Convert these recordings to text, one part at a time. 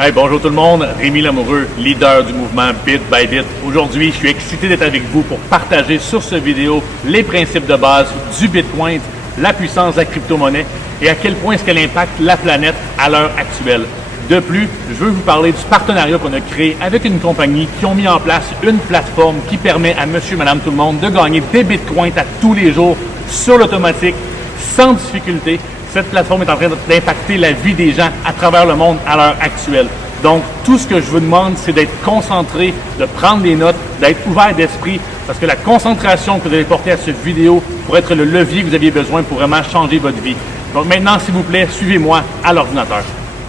Hey, bonjour tout le monde, Rémi Lamoureux, leader du mouvement Bit by Bit. Aujourd'hui, je suis excité d'être avec vous pour partager sur cette vidéo les principes de base du Bitcoin, la puissance de la crypto-monnaie et à quel point est-ce qu'elle impacte la planète à l'heure actuelle. De plus, je veux vous parler du partenariat qu'on a créé avec une compagnie qui ont mis en place une plateforme qui permet à monsieur, madame, tout le monde de gagner des bitcoins à tous les jours sur l'automatique, sans difficulté. Cette plateforme est en train d'impacter la vie des gens à travers le monde à l'heure actuelle. Donc, tout ce que je vous demande, c'est d'être concentré, de prendre des notes, d'être ouvert d'esprit, parce que la concentration que vous allez porter à cette vidéo pourrait être le levier que vous aviez besoin pour vraiment changer votre vie. Donc maintenant, s'il vous plaît, suivez-moi à l'ordinateur.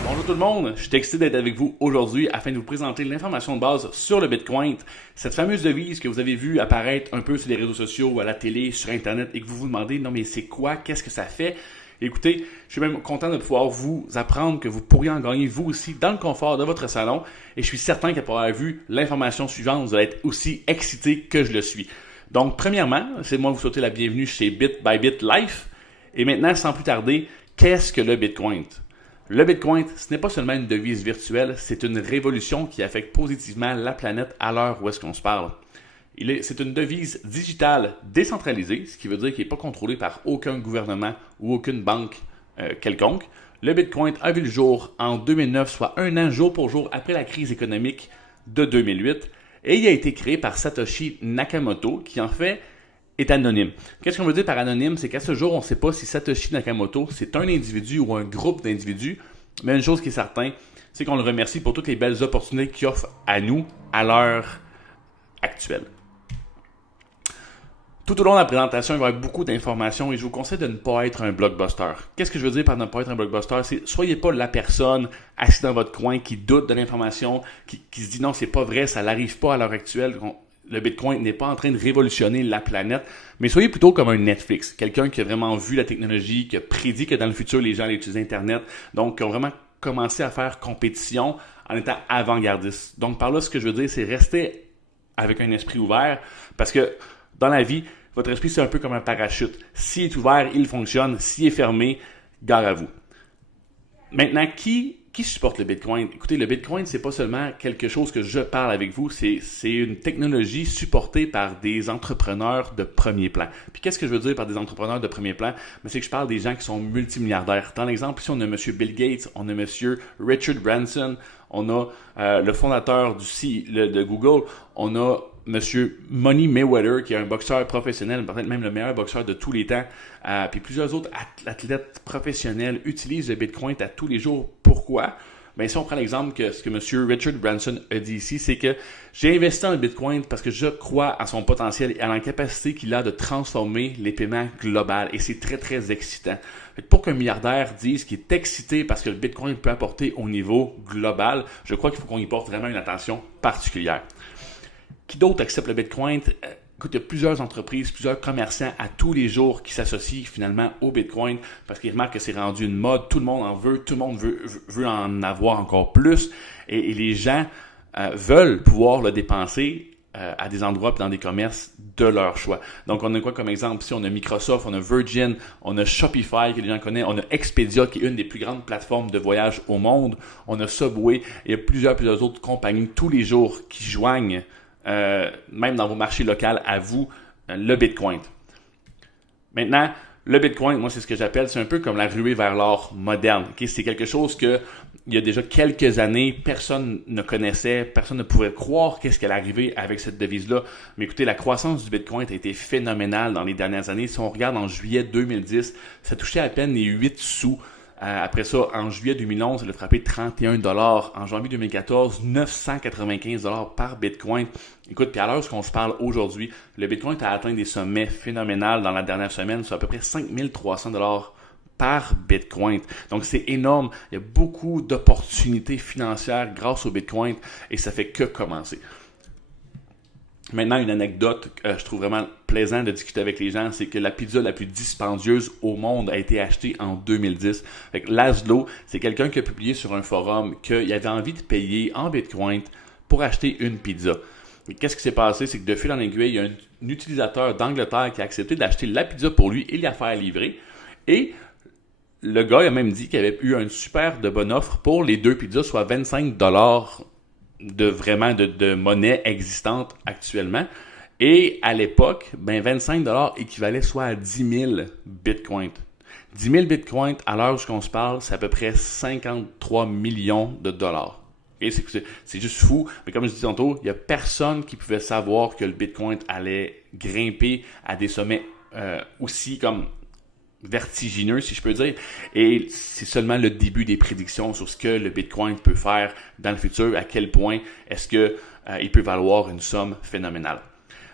Bonjour tout le monde, je suis excité d'être avec vous aujourd'hui afin de vous présenter l'information de base sur le Bitcoin. Cette fameuse devise que vous avez vue apparaître un peu sur les réseaux sociaux, à la télé, sur Internet, et que vous vous demandez, non mais c'est quoi, qu'est-ce que ça fait? Écoutez, je suis même content de pouvoir vous apprendre que vous pourriez en gagner vous aussi dans le confort de votre salon et je suis certain qu'après avoir vu l'information suivante, vous allez être aussi excité que je le suis. Donc, premièrement, c'est moi vous souhaiter la bienvenue chez Bit by Bit Life. Et maintenant, sans plus tarder, qu'est-ce que le Bitcoin? Le Bitcoin, ce n'est pas seulement une devise virtuelle, c'est une révolution qui affecte positivement la planète à l'heure où est-ce qu'on se parle. C'est une devise digitale décentralisée, ce qui veut dire qu'il n'est pas contrôlé par aucun gouvernement ou aucune banque quelconque. Le Bitcoin a vu le jour en 2009, soit un an jour pour jour après la crise économique de 2008, et il a été créé par Satoshi Nakamoto, qui en fait est anonyme. Qu'est-ce qu'on veut dire par anonyme? C'est qu'à ce jour, on ne sait pas si Satoshi Nakamoto, c'est un individu ou un groupe d'individus, mais une chose qui est certaine, c'est qu'on le remercie pour toutes les belles opportunités qu'il offre à nous à l'heure actuelle. Tout au long de la présentation, il va y avoir beaucoup d'informations et je vous conseille de ne pas être un blockbuster. Qu'est-ce que je veux dire par ne pas être un blockbuster? C'est soyez pas la personne assise dans votre coin qui doute de l'information, qui se dit non, c'est pas vrai, ça n'arrive pas à l'heure actuelle. Le Bitcoin n'est pas en train de révolutionner la planète, mais soyez plutôt comme un Netflix, quelqu'un qui a vraiment vu la technologie, qui a prédit que dans le futur, les gens allaient utiliser Internet, donc qui ont vraiment commencé à faire compétition en étant avant-gardistes. Donc par là, ce que je veux dire, c'est rester avec un esprit ouvert, parce que dans la vie, votre esprit, c'est un peu comme un parachute. S'il est ouvert, il fonctionne. S'il est fermé, gare à vous. Maintenant, qui supporte le Bitcoin? Écoutez, le Bitcoin, c'est pas seulement quelque chose que je parle avec vous, c'est une technologie supportée par des entrepreneurs de premier plan. Puis qu'est-ce que je veux dire par des entrepreneurs de premier plan? C'est que je parle des gens qui sont multimilliardaires. Dans l'exemple, ici, on a M. Bill Gates, on a M. Richard Branson, on a le fondateur de Google, on a Monsieur Money Mayweather, qui est un boxeur professionnel, peut-être même le meilleur boxeur de tous les temps, puis plusieurs autres athlètes professionnels utilisent le Bitcoin à tous les jours. Pourquoi? Si on prend l'exemple que ce que Monsieur Richard Branson a dit ici, c'est que j'ai investi dans le Bitcoin parce que je crois à son potentiel et à la capacité qu'il a de transformer les paiements globaux. Et c'est très, très excitant. Pour qu'un milliardaire dise qu'il est excité parce que le Bitcoin peut apporter au niveau global, je crois qu'il faut qu'on y porte vraiment une attention particulière. Qui d'autre accepte le Bitcoin? Écoute, il y a plusieurs entreprises, plusieurs commerçants à tous les jours qui s'associent finalement au Bitcoin parce qu'ils remarquent que c'est rendu une mode, tout le monde en veut, tout le monde veut en avoir encore plus et les gens veulent pouvoir le dépenser à des endroits et dans des commerces de leur choix. Donc, on a quoi comme exemple? Ici, on a Microsoft, on a Virgin, on a Shopify que les gens connaissent, on a Expedia qui est une des plus grandes plateformes de voyage au monde, on a Subway et il y a plusieurs autres compagnies tous les jours qui joignent même dans vos marchés locaux, à vous, le Bitcoin. Maintenant, le Bitcoin, moi, c'est ce que j'appelle, c'est un peu comme la ruée vers l'or moderne. Okay? C'est quelque chose que il y a déjà quelques années, personne ne connaissait, personne ne pouvait croire qu'est-ce qu'elle arrivait avec cette devise-là. Mais écoutez, la croissance du Bitcoin a été phénoménale dans les dernières années. Si on regarde en juillet 2010, ça touchait à peine les 8 sous. Après ça, en juillet 2011, elle a frappé 31 $. En janvier 2014, 995 $ par Bitcoin. Écoute, puis à l'heure où on se parle aujourd'hui, le Bitcoin a atteint des sommets phénoménales dans la dernière semaine, sur à peu près 5300 $ par Bitcoin. Donc, c'est énorme. Il y a beaucoup d'opportunités financières grâce au Bitcoin et ça fait que commencer. Maintenant, une anecdote que je trouve vraiment plaisant de discuter avec les gens, c'est que la pizza la plus dispendieuse au monde a été achetée en 2010. Fait que Laszlo, c'est quelqu'un qui a publié sur un forum qu'il avait envie de payer en Bitcoin pour acheter une pizza. Et qu'est-ce qui s'est passé? C'est que de fil en aiguille, il y a un utilisateur d'Angleterre qui a accepté d'acheter la pizza pour lui et la faire livrer. Et le gars il a même dit qu'il avait eu une super de bonne offre pour les 2 pizzas, soit 25$ de monnaie existante actuellement. Et à l'époque, 25$ équivalait soit à 10 000 bitcoins. 10 000 bitcoins, à l'heure où on se parle, c'est à peu près 53 millions de dollars. Et c'est juste fou, mais comme je disais tantôt, il n'y a personne qui pouvait savoir que le bitcoin allait grimper à des sommets aussi comme vertigineux, si je peux dire. Et c'est seulement le début des prédictions sur ce que le bitcoin peut faire dans le futur, à quel point est-ce que il peut valoir une somme phénoménale.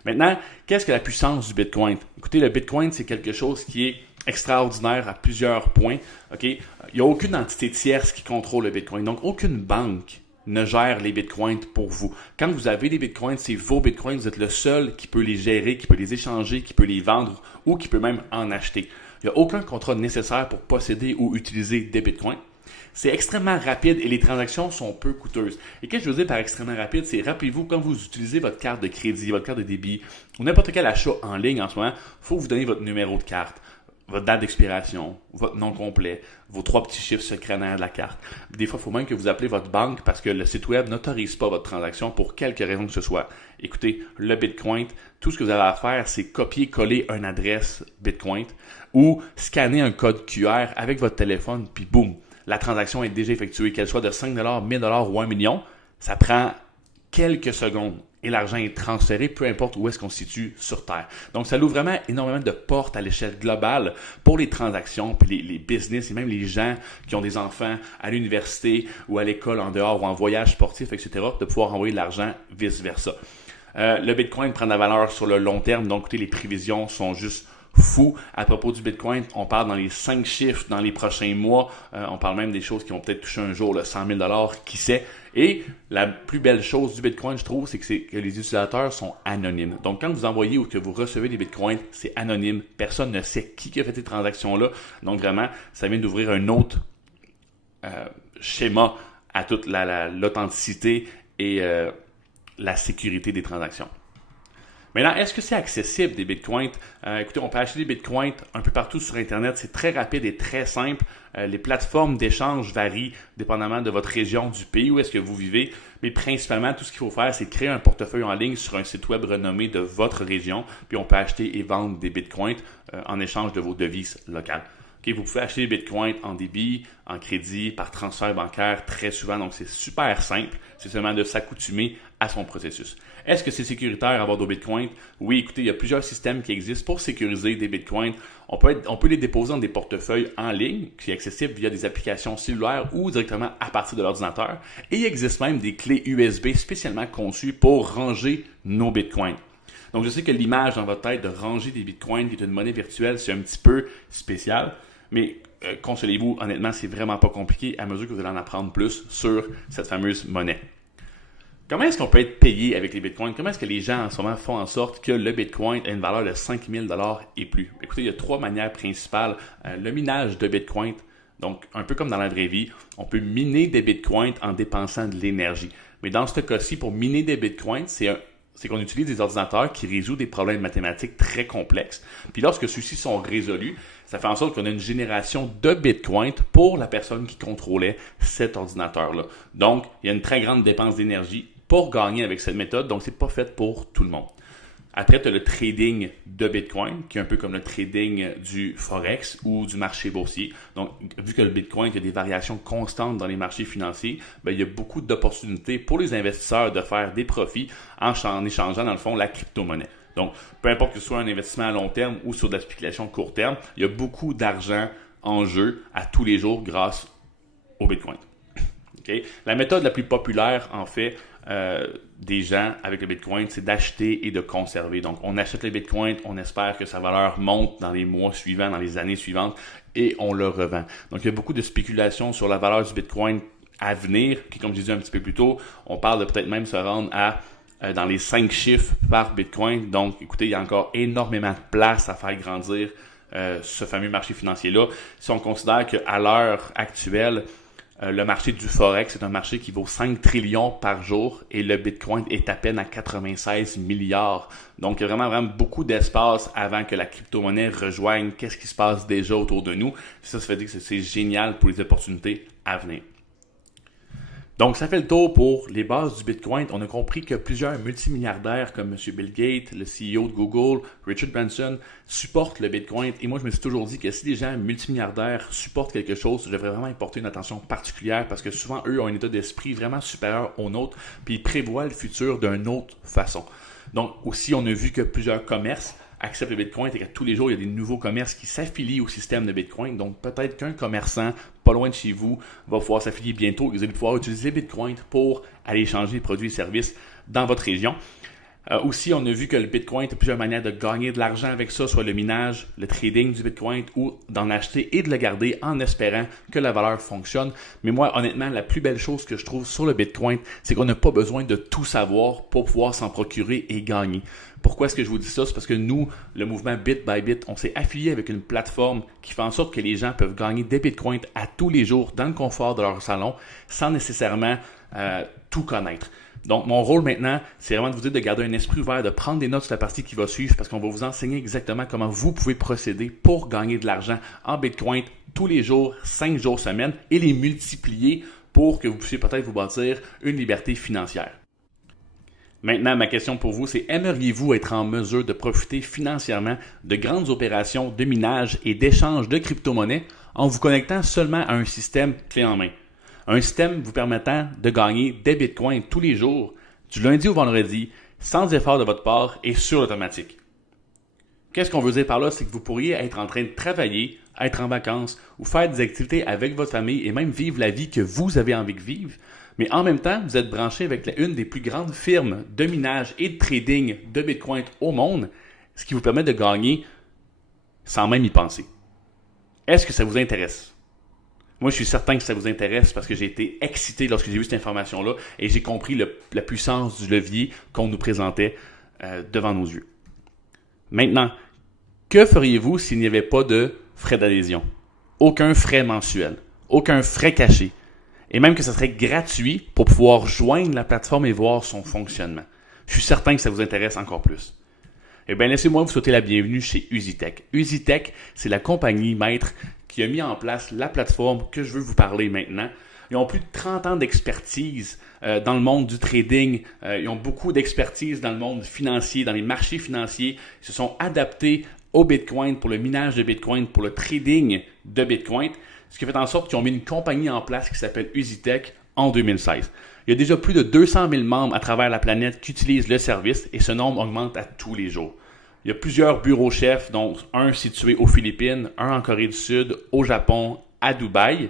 Maintenant, qu'est-ce que la puissance du bitcoin? Écoutez, le bitcoin, c'est quelque chose qui est extraordinaire à plusieurs points. Okay? Il n'y a aucune entité tierce qui contrôle le bitcoin. Donc, aucune banque ne gère les bitcoins pour vous. Quand vous avez des bitcoins, c'est vos bitcoins. Vous êtes le seul qui peut les gérer, qui peut les échanger, qui peut les vendre ou qui peut même en acheter. Il n'y a aucun contrat nécessaire pour posséder ou utiliser des bitcoins. C'est extrêmement rapide et les transactions sont peu coûteuses. Et qu'est-ce que je veux dire par extrêmement rapide? C'est, rappelez-vous, quand vous utilisez votre carte de crédit, votre carte de débit, ou n'importe quel achat en ligne en ce moment, il faut vous donner votre numéro de carte, votre date d'expiration, votre nom complet, vos 3 petits chiffres secrets derrière de la carte. Des fois, il faut même que vous appelez votre banque parce que le site web n'autorise pas votre transaction pour quelque raison que ce soit. Écoutez, le Bitcoin, tout ce que vous avez à faire, c'est copier-coller une adresse Bitcoin ou scanner un code QR avec votre téléphone, puis boum, la transaction est déjà effectuée, qu'elle soit de 5$, 1000$ ou 1 million, ça prend quelques secondes et l'argent est transféré, peu importe où est-ce qu'on se situe sur Terre. Donc, ça ouvre vraiment énormément de portes à l'échelle globale pour les transactions, puis les business et même les gens qui ont des enfants à l'université ou à l'école en dehors ou en voyage sportif, etc., de pouvoir envoyer de l'argent vice-versa. Le Bitcoin prend de la valeur sur le long terme, donc écoutez, les prévisions sont juste fou. À propos du Bitcoin, on parle dans les 5 chiffres dans les prochains mois. On parle même des choses qui vont peut-être toucher un jour le 100 000 $, qui sait. Et la plus belle chose du Bitcoin, je trouve, c'est que les utilisateurs sont anonymes. Donc, quand vous envoyez ou que vous recevez des Bitcoins, c'est anonyme. Personne ne sait qui a fait ces transactions-là. Donc, vraiment, ça vient d'ouvrir un autre schéma à toute l'authenticité et la sécurité des transactions. Maintenant, est-ce que c'est accessible des bitcoins? Écoutez, on peut acheter des bitcoins un peu partout sur Internet. C'est très rapide et très simple. Les plateformes d'échange varient dépendamment de votre région, du pays où est-ce que vous vivez. Mais principalement, tout ce qu'il faut faire, c'est créer un portefeuille en ligne sur un site web renommé de votre région. Puis on peut acheter et vendre des bitcoins en échange de vos devises locales. Okay, vous pouvez acheter des bitcoins en débit, en crédit, par transfert bancaire très souvent. Donc, c'est super simple. C'est seulement de s'accoutumer à son processus. Est-ce que c'est sécuritaire d'avoir des bitcoins? Oui, écoutez, il y a plusieurs systèmes qui existent pour sécuriser des bitcoins. On peut les déposer dans des portefeuilles en ligne, qui est accessible via des applications cellulaires ou directement à partir de l'ordinateur. Et il existe même des clés USB spécialement conçues pour ranger nos bitcoins. Donc, je sais que l'image dans votre tête de ranger des bitcoins, qui est une monnaie virtuelle, c'est un petit peu spécial. Mais consolez-vous, honnêtement, c'est vraiment pas compliqué à mesure que vous allez en apprendre plus sur cette fameuse monnaie. Comment est-ce qu'on peut être payé avec les bitcoins? Comment est-ce que les gens en ce moment font en sorte que le bitcoin a une valeur de 5 000 $ et plus? Écoutez, il y a 3 manières principales. Le minage de bitcoin, donc un peu comme dans la vraie vie, on peut miner des bitcoins en dépensant de l'énergie. Mais dans ce cas-ci, pour miner des bitcoins, c'est qu'on utilise des ordinateurs qui résolvent des problèmes mathématiques très complexes. Puis lorsque ceux-ci sont résolus, ça fait en sorte qu'on a une génération de bitcoins pour la personne qui contrôlait cet ordinateur-là. Donc, il y a une très grande dépense d'énergie pour gagner avec cette méthode, donc c'est pas fait pour tout le monde. Après, tu as le trading de Bitcoin, qui est un peu comme le trading du Forex ou du marché boursier. Donc, vu que le Bitcoin il y a des variations constantes dans les marchés financiers, il y a beaucoup d'opportunités pour les investisseurs de faire des profits en échangeant, dans le fond, la crypto-monnaie. Donc, peu importe que ce soit un investissement à long terme ou sur de la spéculation court terme, il y a beaucoup d'argent en jeu à tous les jours grâce au Bitcoin. Okay? La méthode la plus populaire, en fait, des gens avec le Bitcoin, c'est d'acheter et de conserver. Donc, on achète le Bitcoin, on espère que sa valeur monte dans les mois suivants, dans les années suivantes, et on le revend. Donc, il y a beaucoup de spéculation sur la valeur du Bitcoin à venir, qui, comme je disais un petit peu plus tôt, on parle de peut-être même se rendre à dans les 5 chiffres par Bitcoin. Donc, écoutez, il y a encore énormément de place à faire grandir ce fameux marché financier-là. Si on considère qu'à l'heure actuelle, Le marché du Forex, c'est un marché qui vaut 5 trillions par jour et le Bitcoin est à peine à 96 milliards. Donc, il y a vraiment, vraiment beaucoup d'espace avant que la crypto-monnaie rejoigne qu'est-ce qui se passe déjà autour de nous. Ça fait dire que c'est génial pour les opportunités à venir. Donc, ça fait le tour pour les bases du Bitcoin. On a compris que plusieurs multimilliardaires comme M. Bill Gates, le CEO de Google, Richard Branson, supportent le Bitcoin. Et moi, je me suis toujours dit que si des gens multimilliardaires supportent quelque chose, je devrais vraiment y porter une attention particulière parce que souvent, eux ont un état d'esprit vraiment supérieur au nôtre, puis ils prévoient le futur d'une autre façon. Donc, aussi, on a vu que plusieurs commerces acceptent le Bitcoin et que tous les jours, il y a des nouveaux commerces qui s'affilient au système de Bitcoin. Donc, peut-être qu'un commerçant pas loin de chez vous va pouvoir s'affilier bientôt et vous allez pouvoir utiliser Bitcoin pour aller échanger les produits et services dans votre région. Aussi, on a vu que le Bitcoin, il y a plusieurs manières de gagner de l'argent avec ça, soit le minage, le trading du Bitcoin ou d'en acheter et de le garder en espérant que la valeur fonctionne. Mais moi, honnêtement, la plus belle chose que je trouve sur le Bitcoin, c'est qu'on n'a pas besoin de tout savoir pour pouvoir s'en procurer et gagner. Pourquoi est-ce que je vous dis ça? C'est parce que nous, le mouvement Bit by Bit, on s'est affilié avec une plateforme qui fait en sorte que les gens peuvent gagner des Bitcoins à tous les jours dans le confort de leur salon sans nécessairement tout connaître. Donc, mon rôle maintenant, c'est vraiment de vous dire de garder un esprit ouvert, de prendre des notes sur la partie qui va suivre parce qu'on va vous enseigner exactement comment vous pouvez procéder pour gagner de l'argent en Bitcoin tous les jours, 5 jours semaine et les multiplier pour que vous puissiez peut-être vous bâtir une liberté financière. Maintenant, ma question pour vous, c'est aimeriez-vous être en mesure de profiter financièrement de grandes opérations de minage et d'échange de crypto-monnaies en vous connectant seulement à un système clé en main? Un système vous permettant de gagner des bitcoins tous les jours, du lundi au vendredi, sans effort de votre part et sur l'automatique. Qu'est-ce qu'on veut dire par là? C'est que vous pourriez être en train de travailler, être en vacances ou faire des activités avec votre famille et même vivre la vie que vous avez envie de vivre. Mais en même temps, vous êtes branché avec une des plus grandes firmes de minage et de trading de Bitcoin au monde, ce qui vous permet de gagner sans même y penser. Est-ce que ça vous intéresse? Moi, je suis certain que ça vous intéresse parce que j'ai été excité lorsque j'ai vu cette information-là et j'ai compris la puissance du levier qu'on nous présentait devant nos yeux. Maintenant, que feriez-vous s'il n'y avait pas de frais d'adhésion? Aucun frais mensuel, aucun frais caché. Et même que ça serait gratuit pour pouvoir joindre la plateforme et voir son fonctionnement. Je suis certain que ça vous intéresse encore plus. Eh bien, laissez-moi vous souhaiter la bienvenue chez UsiTech. UsiTech, c'est la compagnie maître qui a mis en place la plateforme que je veux vous parler maintenant. Ils ont plus de 30 ans d'expertise dans le monde du trading. Ils ont beaucoup d'expertise dans le monde financier, dans les marchés financiers. Ils se sont adaptés au Bitcoin pour le minage de Bitcoin, pour le trading de Bitcoin. Ce qui fait en sorte qu'ils ont mis une compagnie en place qui s'appelle UsiTech en 2016. Il y a déjà plus de 200 000 membres à travers la planète qui utilisent le service et ce nombre augmente à tous les jours. Il y a plusieurs bureaux chefs, dont un situé aux Philippines, un en Corée du Sud, au Japon, à Dubaï.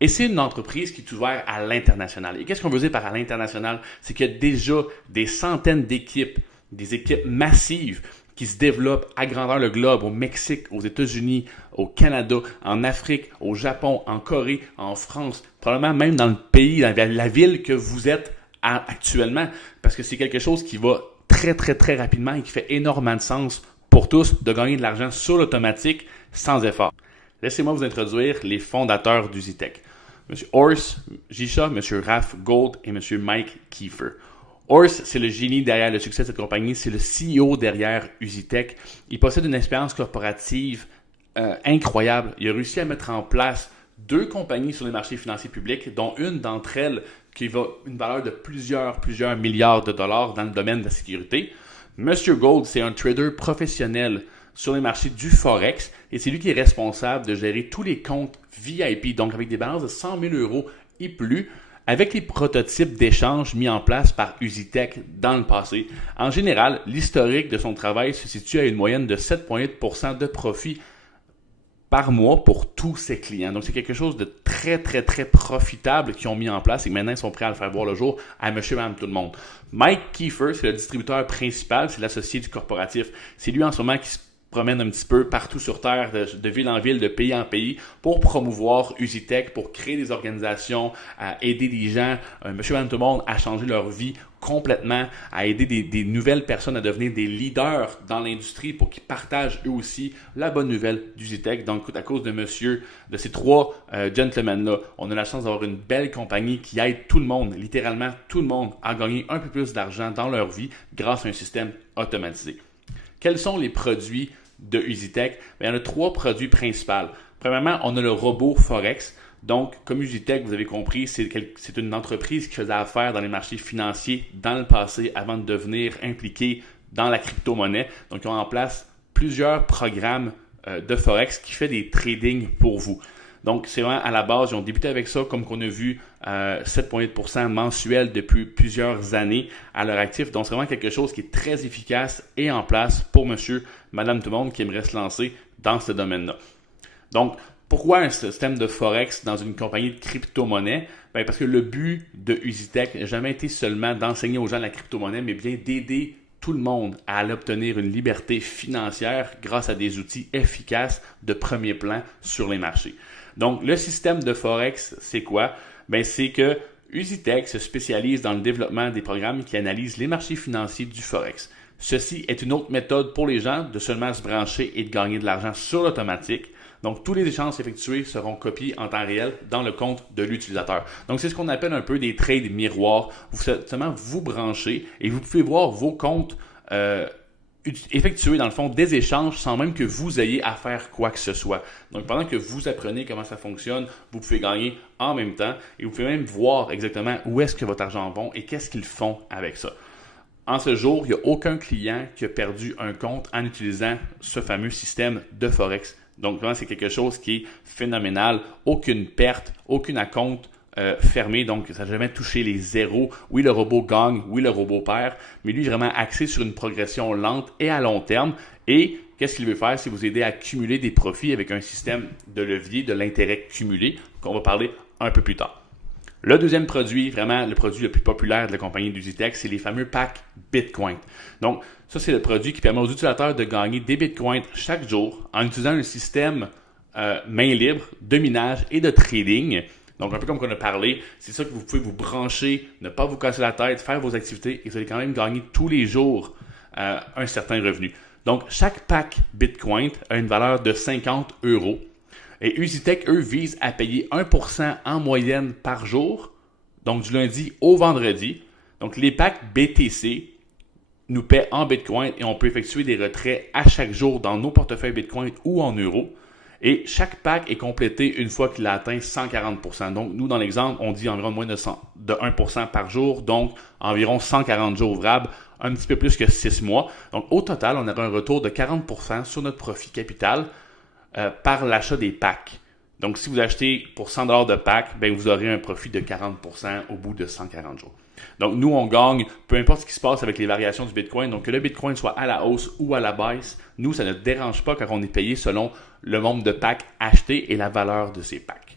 Et c'est une entreprise qui est ouverte à l'international. Et qu'est-ce qu'on veut dire par à l'international? C'est qu'il y a déjà des centaines d'équipes, des équipes massives qui se développent à grandeur le globe, au Mexique, aux États-Unis, au Canada, en Afrique, au Japon, en Corée, en France, probablement même dans le pays, dans la ville que vous êtes actuellement, parce que c'est quelque chose qui va très, très, très rapidement et qui fait énormément de sens pour tous de gagner de l'argent sur l'automatique sans effort. Laissez-moi vous introduire les fondateurs d'UsiTech. M. Urs Gescha, M. Raph Gold et M. Mike Kiefer. Urs, c'est le génie derrière le succès de cette compagnie, c'est le CEO derrière UsiTech. Il possède une expérience corporative incroyable. Il a réussi à mettre en place 2 compagnies sur les marchés financiers publics, dont une d'entre elles qui va une valeur de plusieurs milliards de dollars dans le domaine de la sécurité. Monsieur Gold, c'est un trader professionnel sur les marchés du Forex et c'est lui qui est responsable de gérer tous les comptes VIP, donc avec des balances de 100 000 € et plus, avec les prototypes d'échange mis en place par UsiTech dans le passé. En général, l'historique de son travail se situe à une moyenne de 7,8% de profit par mois pour tous ses clients. Donc, c'est quelque chose de très, très, très profitable qu'ils ont mis en place et que maintenant, ils sont prêts à le faire voir le jour à monsieur et madame tout le monde. Mike Kiefer, c'est le distributeur principal, c'est l'associé du corporatif. C'est lui en ce moment qui se promène un petit peu partout sur Terre, de ville en ville, de pays en pays, pour promouvoir Usitech, pour créer des organisations, à aider des gens, monsieur, madame, tout le monde, à changer leur vie complètement, à aider des nouvelles personnes à devenir des leaders dans l'industrie pour qu'ils partagent eux aussi la bonne nouvelle d'Usitech. Donc, à cause de ces trois gentlemen-là, on a la chance d'avoir une belle compagnie qui aide tout le monde, littéralement tout le monde, à gagner un peu plus d'argent dans leur vie grâce à un système automatisé. Quels sont les produits de Usitech? Bien, il y en a trois produits principaux. Premièrement, on a le robot Forex. Donc, comme Usitech, vous avez compris, c'est une entreprise qui faisait affaire dans les marchés financiers dans le passé avant de devenir impliquée dans la crypto-monnaie. Donc, ils ont en place plusieurs programmes de Forex qui fait des tradings pour vous. Donc, c'est vraiment à la base, ils ont débuté avec ça, comme qu'on a vu, 7,8% mensuel depuis plusieurs années à leur actif. Donc, c'est vraiment quelque chose qui est très efficace et en place pour monsieur, madame, tout le monde qui aimerait se lancer dans ce domaine-là. Donc, pourquoi un système de Forex dans une compagnie de crypto-monnaie? Bien, parce que le but de Usitech n'a jamais été seulement d'enseigner aux gens la crypto-monnaie, mais bien d'aider tout le monde à obtenir une liberté financière grâce à des outils efficaces de premier plan sur les marchés. Donc, le système de Forex, c'est quoi? Bien, c'est que Usitech se spécialise dans le développement des programmes qui analysent les marchés financiers du Forex. Ceci est une autre méthode pour les gens de seulement se brancher et de gagner de l'argent sur l'automatique. Donc, tous les échanges effectués seront copiés en temps réel dans le compte de l'utilisateur. Donc, c'est ce qu'on appelle un peu des trades miroirs. Vous seulement vous branchez et vous pouvez voir vos comptes effectuer dans le fond des échanges sans même que vous ayez à faire quoi que ce soit. Donc pendant que vous apprenez comment ça fonctionne, vous pouvez gagner en même temps et vous pouvez même voir exactement où est-ce que votre argent va et qu'est-ce qu'ils font avec ça. En ce jour, il n'y a aucun client qui a perdu un compte en utilisant ce fameux système de Forex. Donc vraiment, c'est quelque chose qui est phénoménal. Aucune perte, aucun acompte fermé, donc ça n'a jamais touché les zéros. Oui, le robot gagne, oui, le robot perd, mais lui, vraiment axé sur une progression lente et à long terme. Et qu'est-ce qu'il veut faire? C'est vous aider à accumuler des profits avec un système de levier, de l'intérêt cumulé, qu'on va parler un peu plus tard. Le deuxième produit, vraiment le produit le plus populaire de la compagnie d'Usitech, c'est les fameux packs Bitcoin. Donc, ça, c'est le produit qui permet aux utilisateurs de gagner des Bitcoins chaque jour en utilisant un système main libre de minage et de trading. Donc, un peu comme on a parlé, c'est ça que vous pouvez vous brancher, ne pas vous casser la tête, faire vos activités et vous allez quand même gagner tous les jours un certain revenu. Donc, chaque pack Bitcoin a une valeur de 50 €. Et Usitech, eux, visent à payer 1% en moyenne par jour, donc du lundi au vendredi. Donc, les packs BTC nous paient en Bitcoin et on peut effectuer des retraits à chaque jour dans nos portefeuilles Bitcoin ou en euros. Et chaque pack est complété une fois qu'il a atteint 140%. Donc, nous, dans l'exemple, on dit environ moins de 1% par jour, donc environ 140 jours ouvrables, un petit peu plus que 6 mois. Donc, au total, on aura un retour de 40% sur notre profit capital par l'achat des packs. Donc, si vous achetez pour 100$ de pack, bien, vous aurez un profit de 40% au bout de 140 jours. Donc, nous, on gagne, peu importe ce qui se passe avec les variations du Bitcoin, donc que le Bitcoin soit à la hausse ou à la baisse, nous, ça ne dérange pas car on est payé selon le nombre de packs achetés et la valeur de ces packs.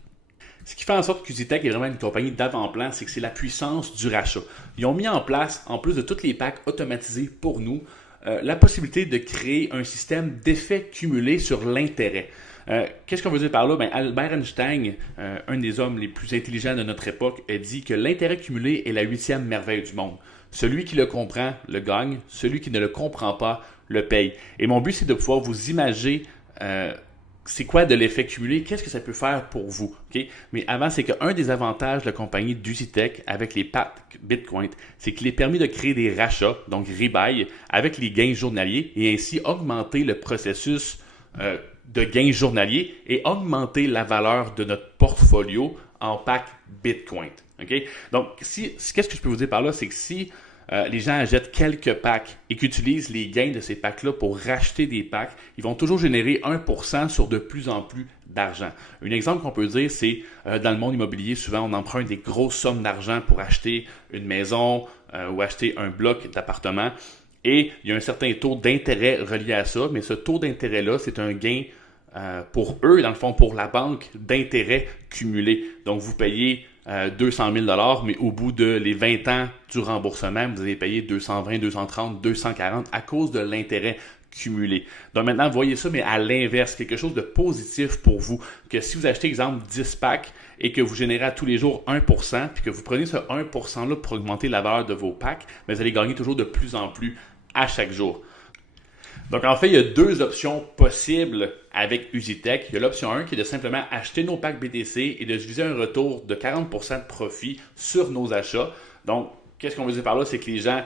Ce qui fait en sorte qu'Usitech est vraiment une compagnie d'avant-plan, c'est que c'est la puissance du rachat. Ils ont mis en place, en plus de tous les packs automatisés pour nous, la possibilité de créer un système d'effets cumulés sur l'intérêt. Qu'est-ce qu'on veut dire par là? Ben, Albert Einstein, un des hommes les plus intelligents de notre époque, a dit que l'intérêt cumulé est la 8e merveille du monde. Celui qui le comprend le gagne, celui qui ne le comprend pas le paye. Et mon but, c'est de pouvoir vous imaginer c'est quoi de l'effet cumulé, qu'est-ce que ça peut faire pour vous. Okay? Mais avant, c'est qu'un des avantages de la compagnie d'Usitech avec les packs Bitcoin, c'est qu'il est permis de créer des rachats, donc rebuy, avec les gains journaliers et ainsi augmenter le processus de gains journaliers et augmenter la valeur de notre portfolio en pack Bitcoin. Okay? Donc, qu'est-ce que je peux vous dire par là? C'est que si les gens achètent quelques packs et qu'utilisent les gains de ces packs-là pour racheter des packs, ils vont toujours générer 1% sur de plus en plus d'argent. Un exemple qu'on peut dire, c'est dans le monde immobilier, souvent on emprunte des grosses sommes d'argent pour acheter une maison ou acheter un bloc d'appartement. Et il y a un certain taux d'intérêt relié à ça, mais ce taux d'intérêt-là, c'est un gain pour eux, dans le fond, pour la banque, d'intérêt cumulé. Donc, vous payez 200 000 $, mais au bout de les 20 ans du remboursement, vous allez payer 220, 230, 240 à cause de l'intérêt cumulé. Donc maintenant, voyez ça, mais à l'inverse, quelque chose de positif pour vous. Que si vous achetez, exemple, 10 packs et que vous générez à tous les jours 1%, puis que vous prenez ce 1%-là pour augmenter la valeur de vos packs, mais vous allez gagner toujours de plus en plus à chaque jour. Donc en fait, il y a deux options possibles avec EasyTech. Il y a l'option 1 qui est de simplement acheter nos packs BTC et de viser un retour de 40% de profit sur nos achats. Donc, qu'est-ce qu'on veut dire par là? C'est que les gens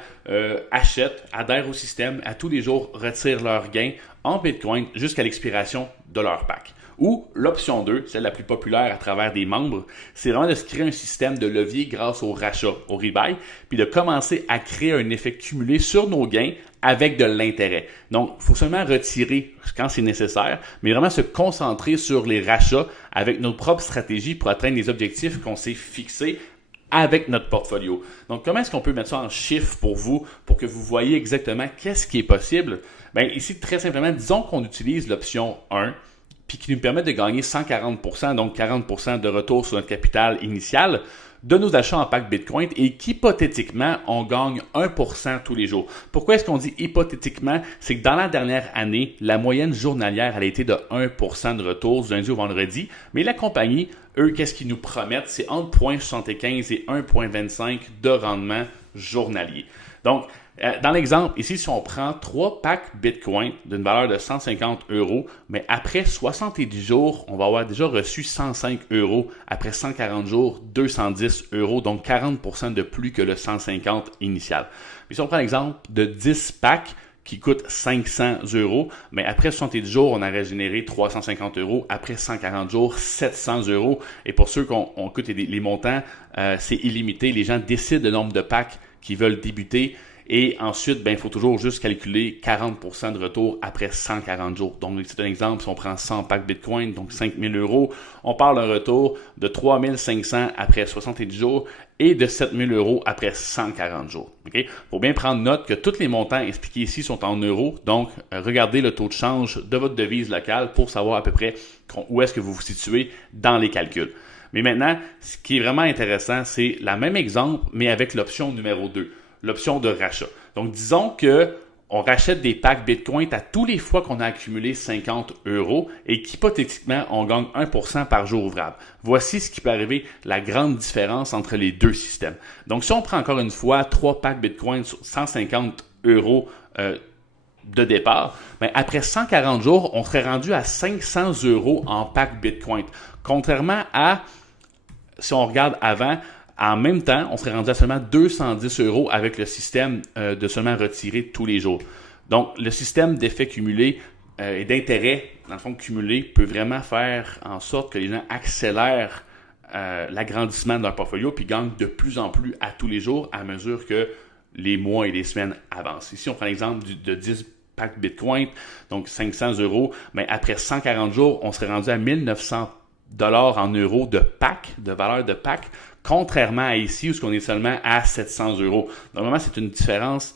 achètent, adhèrent au système, à tous les jours retirent leurs gains en Bitcoin jusqu'à l'expiration de leur pack. Ou l'option 2, celle la plus populaire à travers des membres, c'est vraiment de se créer un système de levier grâce au rachat, au rebuy, puis de commencer à créer un effet cumulé sur nos gains avec de l'intérêt. Donc, il faut seulement retirer quand c'est nécessaire, mais vraiment se concentrer sur les rachats avec nos propres stratégies pour atteindre les objectifs qu'on s'est fixés avec notre portfolio. Donc, comment est-ce qu'on peut mettre ça en chiffres pour vous, pour que vous voyez exactement qu'est-ce qui est possible? Bien, ici, très simplement, disons qu'on utilise l'option 1, puis qui nous permet de gagner 140%, donc 40% de retour sur notre capital initial de nos achats en pack Bitcoin et qu'hypothétiquement, on gagne 1% tous les jours. Pourquoi est-ce qu'on dit hypothétiquement? C'est que dans la dernière année, la moyenne journalière elle a été de 1% de retour du lundi au vendredi, mais la compagnie, eux, qu'est-ce qu'ils nous promettent? C'est entre 0,75 et 1,25 de rendement journalier. Donc, dans l'exemple, ici, si on prend 3 packs Bitcoin d'une valeur de 150 €, mais après 70 jours, on va avoir déjà reçu 105 €. Après 140 jours, 210 €, donc 40% de plus que le 150 initial. Mais si on prend l'exemple de 10 packs qui coûtent 500 €, mais après 70 jours, on aurait généré 350 €. Après 140 jours, 700 €. Et pour ceux qu'on coûte les montants, c'est illimité. Les gens décident le nombre de packs qu'ils veulent débuter. Et ensuite, il faut toujours juste calculer 40% de retour après 140 jours. Donc, c'est un exemple, si on prend 100 packs Bitcoin, donc 5 000 €, on parle d'un retour de 3 500 après 70 jours et de 7 000 € après 140 jours. Il faut bien prendre note que tous les montants expliqués ici sont en euros. Donc, regardez le taux de change de votre devise locale pour savoir à peu près où est-ce que vous vous situez dans les calculs. Mais maintenant, ce qui est vraiment intéressant, c'est le même exemple, mais avec l'option numéro 2. L'option de rachat. Donc, disons que on rachète des packs Bitcoin à tous les fois qu'on a accumulé 50 € et qu'hypothétiquement, on gagne 1% par jour ouvrable. Voici ce qui peut arriver, la grande différence entre les deux systèmes. Donc, si on prend encore une fois 3 packs Bitcoin sur 150 € de départ, après 140 jours, on serait rendu à 500 € en pack Bitcoin. Contrairement à, si on regarde avant, en même temps, on serait rendu à seulement 210 € avec le système de seulement retirer tous les jours. Donc, le système d'effet cumulé et d'intérêt, dans le fond, cumulé, peut vraiment faire en sorte que les gens accélèrent l'agrandissement de leur portfolio puis gagnent de plus en plus à tous les jours à mesure que les mois et les semaines avancent. Ici, on prend l'exemple de 10 packs Bitcoin, donc 500 €, mais après 140 jours, on serait rendu à 1900 $ en euros de pack, de valeur de pack, contrairement à ici où on est seulement à 700 €. Donc vraiment, c'est une différence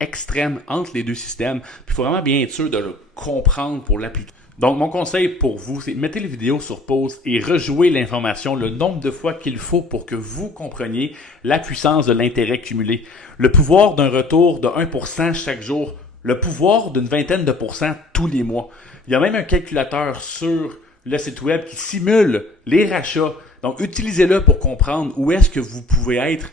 extrême entre les deux systèmes. Puis il faut vraiment bien être sûr de le comprendre pour l'appliquer. Donc mon conseil pour vous, c'est mettez les vidéos sur pause et rejouez l'information le nombre de fois qu'il faut pour que vous compreniez la puissance de l'intérêt cumulé. Le pouvoir d'un retour de 1% chaque jour, le pouvoir d'une vingtaine de pourcents tous les mois. Il y a même un calculateur sur le site web qui simule les rachats. Donc, utilisez-le pour comprendre où est-ce que vous pouvez être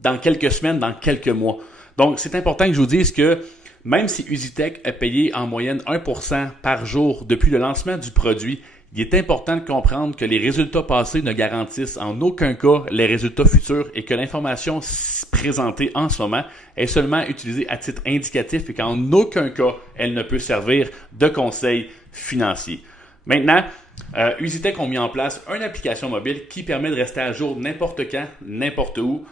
dans quelques semaines, dans quelques mois. Donc, c'est important que je vous dise que même si EasyTech a payé en moyenne 1% par jour depuis le lancement du produit, il est important de comprendre que les résultats passés ne garantissent en aucun cas les résultats futurs et que l'information présentée en ce moment est seulement utilisée à titre indicatif et qu'en aucun cas, elle ne peut servir de conseil financier. Maintenant, EasyTech ont mis en place une application mobile qui permet de rester à jour n'importe quand, n'importe où.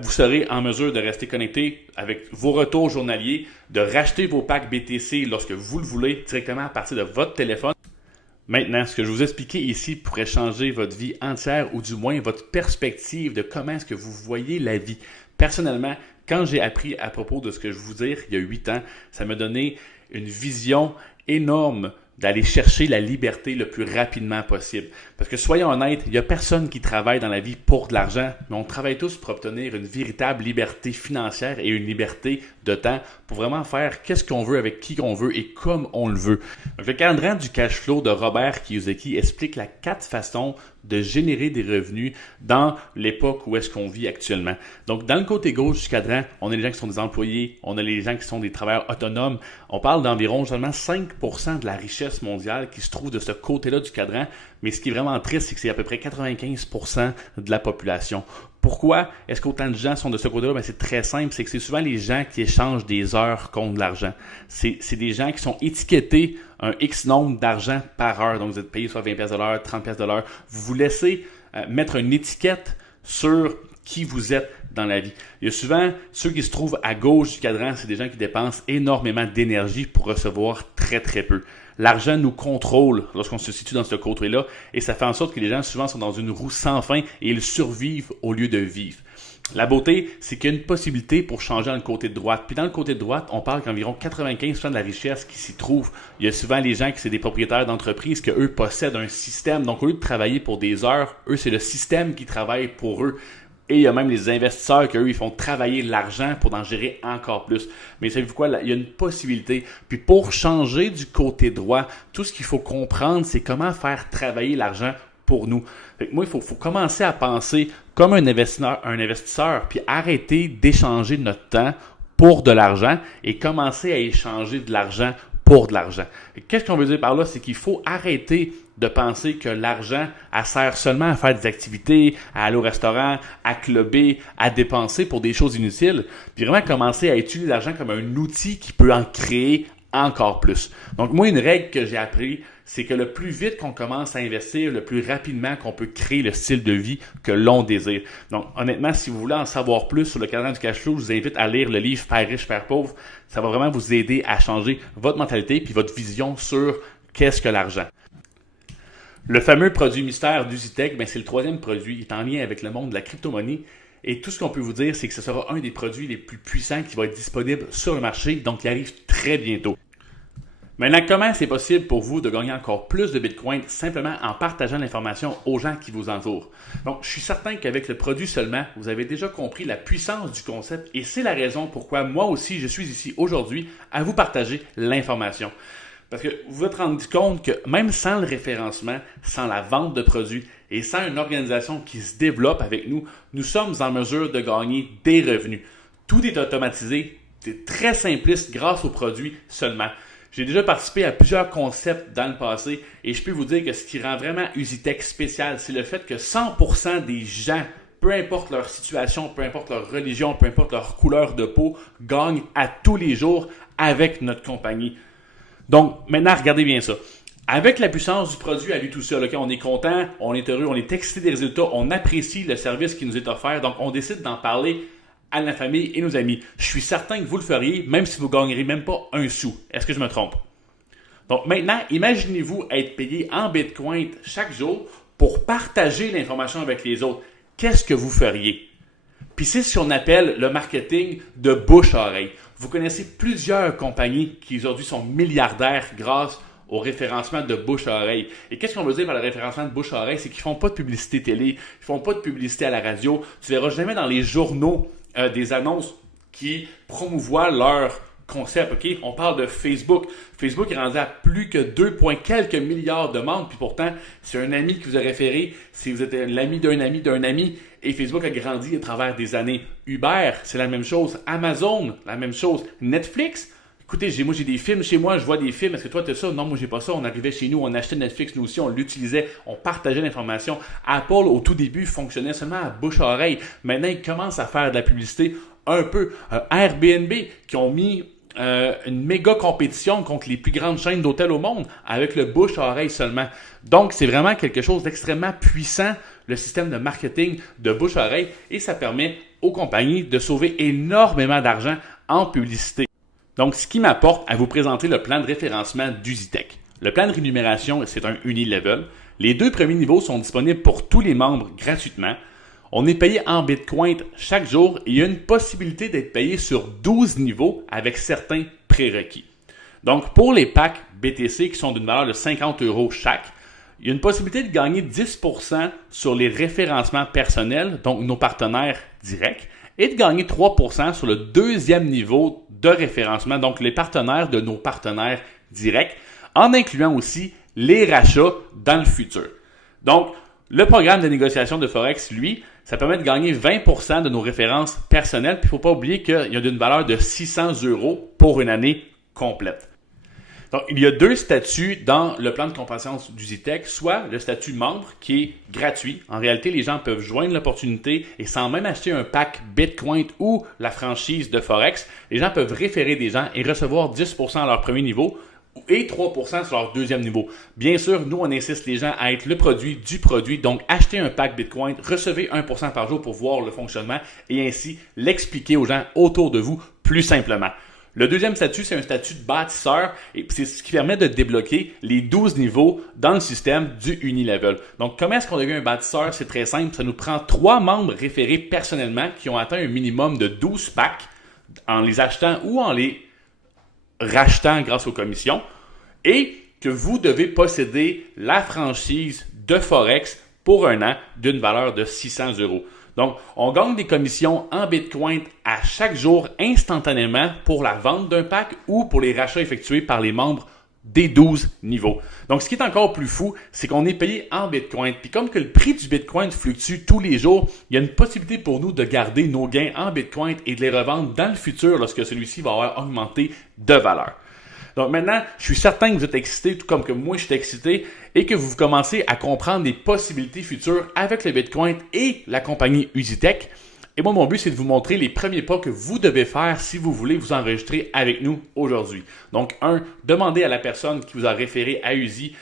Vous serez en mesure de rester connecté avec vos retours journaliers, de racheter vos packs BTC lorsque vous le voulez directement à partir de votre téléphone. Maintenant, ce que je vous ai expliqué ici pourrait changer votre vie entière ou du moins votre perspective de comment est-ce que vous voyez la vie. Personnellement, quand j'ai appris à propos de ce que je vais vous dire il y a 8 ans, ça m'a donné une vision énorme d'aller chercher la liberté le plus rapidement possible. Parce que soyons honnêtes, il n'y a personne qui travaille dans la vie pour de l'argent, mais on travaille tous pour obtenir une véritable liberté financière et une liberté de temps pour vraiment faire qu'est-ce qu'on veut avec qui on veut et comme on le veut. Donc, le cadran du cash flow de Robert Kiyosaki explique la 4 façons de générer des revenus dans l'époque où est-ce qu'on vit actuellement. Donc, dans le côté gauche du cadran, on a les gens qui sont des employés, on a les gens qui sont des travailleurs autonomes. On parle d'environ seulement 5% de la richesse mondiale qui se trouve de ce côté-là du cadran, mais ce qui est vraiment triste, c'est que c'est à peu près 95% de la population. Pourquoi est-ce qu'autant de gens sont de ce côté-là? C'est très simple, c'est que c'est souvent les gens qui échangent des heures contre de l'argent. C'est des gens qui sont étiquetés un X nombre d'argent par heure. Donc, vous êtes payé soit 20$ de l'heure, 30$ de l'heure. Vous vous laissez mettre une étiquette sur qui vous êtes dans la vie. Il y a souvent ceux qui se trouvent à gauche du cadran, c'est des gens qui dépensent énormément d'énergie pour recevoir très très peu. L'argent nous contrôle lorsqu'on se situe dans ce côté-là et ça fait en sorte que les gens souvent sont dans une roue sans fin et ils survivent au lieu de vivre. La beauté, c'est qu'il y a une possibilité pour changer dans le côté de droite. Puis dans le côté de droite, on parle qu'environ 95% de la richesse qui s'y trouve. Il y a souvent les gens qui sont des propriétaires d'entreprises que eux possèdent un système. Donc au lieu de travailler pour des heures, eux c'est le système qui travaille pour eux. Et il y a même les investisseurs qu'eux, ils font travailler l'argent pour en gérer encore plus. Mais savez-vous quoi? Il y a une possibilité. Puis pour changer du côté droit, tout ce qu'il faut comprendre, c'est comment faire travailler l'argent pour nous. Fait que moi, il faut commencer à penser comme un investisseur, puis arrêter d'échanger notre temps pour de l'argent et commencer à échanger de l'argent pour de l'argent. Qu'est-ce qu'on veut dire par là? C'est qu'il faut arrêter de penser que l'argent, elle sert seulement à faire des activités, à aller au restaurant, à clubber, à dépenser pour des choses inutiles, puis vraiment commencer à utiliser l'argent comme un outil qui peut en créer encore plus. Donc moi, une règle que j'ai appris, c'est que le plus vite qu'on commence à investir, le plus rapidement qu'on peut créer le style de vie que l'on désire. Donc honnêtement, si vous voulez en savoir plus sur le cadran du cash flow, je vous invite à lire le livre Père riche, Père pauvre. Ça va vraiment vous aider à changer votre mentalité puis votre vision sur qu'est-ce que l'argent. Le fameux produit mystère d'Usitech, c'est le 3e produit. Il est en lien avec le monde de la crypto-monnaie. Et tout ce qu'on peut vous dire, c'est que ce sera un des produits les plus puissants qui va être disponible sur le marché. Donc, il arrive très bientôt. Maintenant, comment c'est possible pour vous de gagner encore plus de Bitcoin simplement en partageant l'information aux gens qui vous entourent? Donc, je suis certain qu'avec le produit seulement, vous avez déjà compris la puissance du concept et c'est la raison pourquoi moi aussi, je suis ici aujourd'hui à vous partager l'information. Parce que vous vous êtes rendu compte que même sans le référencement, sans la vente de produits et sans une organisation qui se développe avec nous, nous sommes en mesure de gagner des revenus. Tout est automatisé, c'est très simpliste grâce aux produits seulement. J'ai déjà participé à plusieurs concepts dans le passé et je peux vous dire que ce qui rend vraiment Usitech spécial, c'est le fait que 100% des gens, peu importe leur situation, peu importe leur religion, peu importe leur couleur de peau, gagnent à tous les jours avec notre compagnie. Donc, maintenant, regardez bien ça. Avec la puissance du produit à lui tout seul, on est content, on est heureux, on est excité des résultats, on apprécie le service qui nous est offert, donc on décide d'en parler à la famille et nos amis. Je suis certain que vous le feriez, même si vous ne gagnerez même pas un sou. Est-ce que je me trompe? Donc maintenant, imaginez-vous être payé en Bitcoin chaque jour pour partager l'information avec les autres. Qu'est-ce que vous feriez? Puis c'est ce qu'on appelle le marketing de bouche à oreille. Vous connaissez plusieurs compagnies qui aujourd'hui sont milliardaires grâce au référencement de bouche à oreille. Et qu'est-ce qu'on veut dire par le référencement de bouche à oreille? C'est qu'ils ne font pas de publicité télé, ils ne font pas de publicité à la radio. Tu ne verras jamais dans les journaux des annonces qui promouvoient leur concept. Okay? On parle de Facebook. Facebook est rendu à plus que 2, quelques milliards de membres, puis pourtant, c'est un ami qui vous a référé, si vous êtes l'ami d'un ami d'un ami, et Facebook a grandi à travers des années. Uber, c'est la même chose. Amazon, la même chose. Netflix, écoutez, moi j'ai des films chez moi, je vois des films, est-ce que toi tu as ça? Non, moi j'ai pas ça. On arrivait chez nous, on achetait Netflix, nous aussi, on l'utilisait, on partageait l'information. Apple, au tout début, fonctionnait seulement à bouche à oreille. Maintenant, ils commencent à faire de la publicité un peu. Airbnb, qui ont mis une méga compétition contre les plus grandes chaînes d'hôtels au monde avec le bouche à oreille seulement. Donc, c'est vraiment quelque chose d'extrêmement puissant, le système de marketing de bouche à oreille, et ça permet aux compagnies de sauver énormément d'argent en publicité. Donc, ce qui m'apporte à vous présenter le plan de référencement d'Usitech. Le plan de rémunération, c'est un unilevel. Les 2 premiers niveaux sont disponibles pour tous les membres gratuitement. On est payé en Bitcoin chaque jour et il y a une possibilité d'être payé sur 12 niveaux avec certains prérequis. Donc, pour les packs BTC qui sont d'une valeur de 50 € chaque. Il y a une possibilité de gagner 10% sur les référencements personnels, donc nos partenaires directs, et de gagner 3% sur le deuxième niveau de référencement, donc les partenaires de nos partenaires directs, en incluant aussi les rachats dans le futur. Donc, le programme de négociation de Forex, lui, ça permet de gagner 20% de nos références personnelles, puis il ne faut pas oublier qu'il y a une valeur de 600 € pour une année complète. Donc, il y a deux statuts dans le plan de compensation d'Usitech, soit le statut membre qui est gratuit. En réalité, les gens peuvent joindre l'opportunité et sans même acheter un pack Bitcoin ou la franchise de Forex, les gens peuvent référer des gens et recevoir 10% à leur premier niveau et 3% sur leur deuxième niveau. Bien sûr, nous, on insiste les gens à être le produit du produit. Donc, achetez un pack Bitcoin, recevez 1% par jour pour voir le fonctionnement et ainsi l'expliquer aux gens autour de vous plus simplement. Le deuxième statut, c'est un statut de bâtisseur et c'est ce qui permet de débloquer les 12 niveaux dans le système du Unilevel. Donc, comment est-ce qu'on devient un bâtisseur? C'est très simple. Ça nous prend 3 membres référés personnellement qui ont atteint un minimum de 12 packs en les achetant ou en les rachetant grâce aux commissions et que vous devez posséder la franchise de Forex pour un an d'une valeur de 600 €. Donc, on gagne des commissions en Bitcoin à chaque jour instantanément pour la vente d'un pack ou pour les rachats effectués par les membres des 12 niveaux. Donc, ce qui est encore plus fou, c'est qu'on est payé en Bitcoin. Puis comme que le prix du Bitcoin fluctue tous les jours, il y a une possibilité pour nous de garder nos gains en Bitcoin et de les revendre dans le futur lorsque celui-ci va avoir augmenté de valeur. Donc maintenant, je suis certain que vous êtes excités, tout comme que moi je suis excité, et que vous commencez à comprendre les possibilités futures avec le Bitcoin et la compagnie Usitech. Et moi, mon but, c'est de vous montrer les premiers pas que vous devez faire si vous voulez vous enregistrer avec nous aujourd'hui. Donc, 1, demandez à la personne qui vous a référé à Usi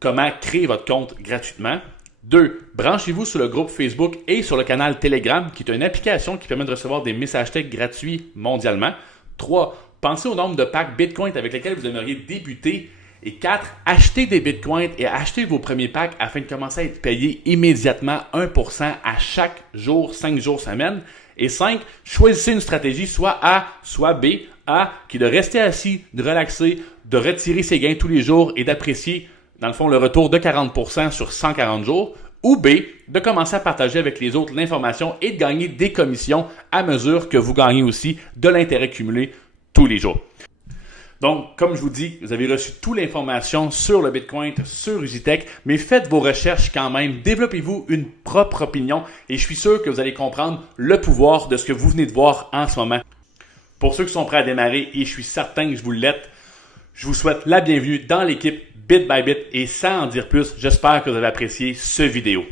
comment créer votre compte gratuitement. 2, branchez-vous sur le groupe Facebook et sur le canal Telegram, qui est une application qui permet de recevoir des messages textes gratuits mondialement. 3, pensez au nombre de packs Bitcoin avec lesquels vous aimeriez débuter. Et 4, achetez des Bitcoins et achetez vos premiers packs afin de commencer à être payé immédiatement 1% à chaque jour, 5 jours semaine. Et 5, choisissez une stratégie soit A, soit B. A, qui est de rester assis, de relaxer, de retirer ses gains tous les jours et d'apprécier, dans le fond, le retour de 40% sur 140 jours. Ou B, de commencer à partager avec les autres l'information et de gagner des commissions à mesure que vous gagnez aussi de l'intérêt cumulé tous les jours. Donc, comme je vous dis, vous avez reçu toute l'information sur le Bitcoin, sur Usitech, mais faites vos recherches quand même, développez-vous une propre opinion et je suis sûr que vous allez comprendre le pouvoir de ce que vous venez de voir en ce moment. Pour ceux qui sont prêts à démarrer, et je suis certain que je vous l'êtes, je vous souhaite la bienvenue dans l'équipe Bit by Bit et sans en dire plus, j'espère que vous avez apprécié cette vidéo.